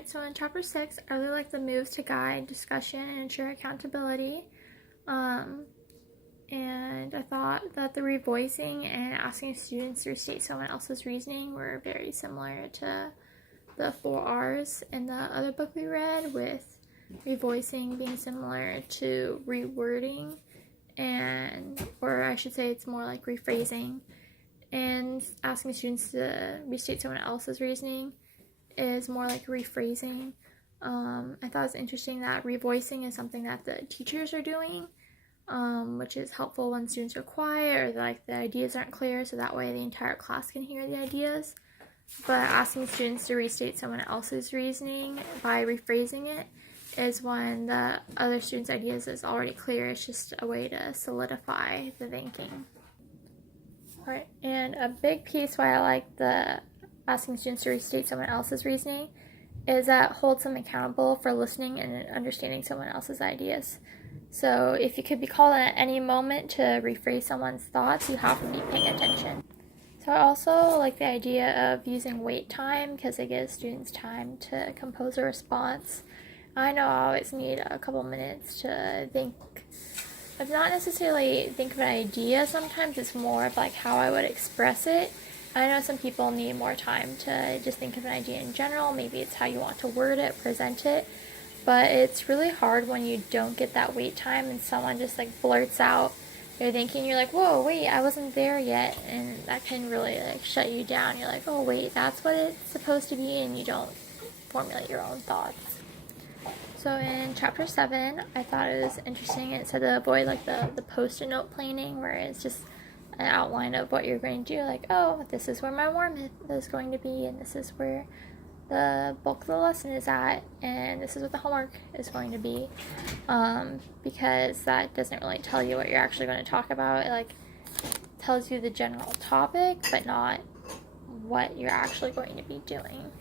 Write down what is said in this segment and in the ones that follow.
Alright, so in chapter 6, I really like the moves to guide discussion and ensure accountability. And I thought that the revoicing and asking students to restate someone else's reasoning were very similar to the 4 R's in the other book we read, with revoicing being similar to rewording, or I should say it's more like rephrasing, and asking students to restate someone else's reasoning is more like rephrasing. I thought it was interesting that revoicing is something that the teachers are doing, which is helpful when students are quiet or like the ideas aren't clear, so that way the entire class can hear the ideas. But asking students to restate someone else's reasoning by rephrasing it is when the other student's ideas is already clear. It's just a way to solidify the thinking. Alright, and a big piece why I like the asking students to restate someone else's reasoning is that holds them accountable for listening and understanding someone else's ideas. So if you could be called at any moment to rephrase someone's thoughts, you have to be paying attention. So I also like the idea of using wait time because it gives students time to compose a response. I know I always need a couple minutes to think of, not necessarily think of an idea, sometimes it's more of like how I would express it. I know some people need more time to just think of an idea in general, maybe it's how you want to word it, present it, but it's really hard when you don't get that wait time and someone just like blurts out you're thinking, you're like, whoa, wait, I wasn't there yet, and that can really like shut you down. You're like, oh wait, that's what it's supposed to be, and you don't formulate your own thoughts. So in chapter 7, I thought it was interesting. It said to avoid like the post-it note planning, where it's just an outline of what you're going to do, like, oh, this is where my war myth is going to be, and this is where the bulk of the lesson is at, and this is what the homework is going to be, because that doesn't really tell you what you're actually going to talk about. It like tells you the general topic, but not what you're actually going to be doing.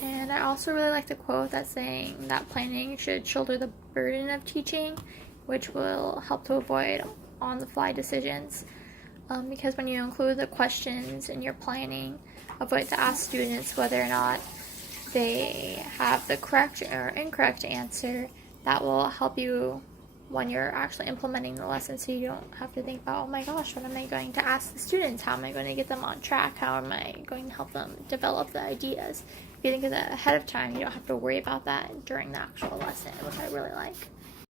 And I also really like the quote that's saying that planning should shoulder the burden of teaching, which will help to avoid on-the-fly decisions, because when you include the questions in your planning, avoid to ask students whether or not they have the correct or incorrect answer. That will help you when you're actually implementing the lesson, so you don't have to think about, oh my gosh, what am I going to ask the students? How am I going to get them on track? How am I going to help them develop the ideas? If you think of that ahead of time, you don't have to worry about that during the actual lesson, which I really like.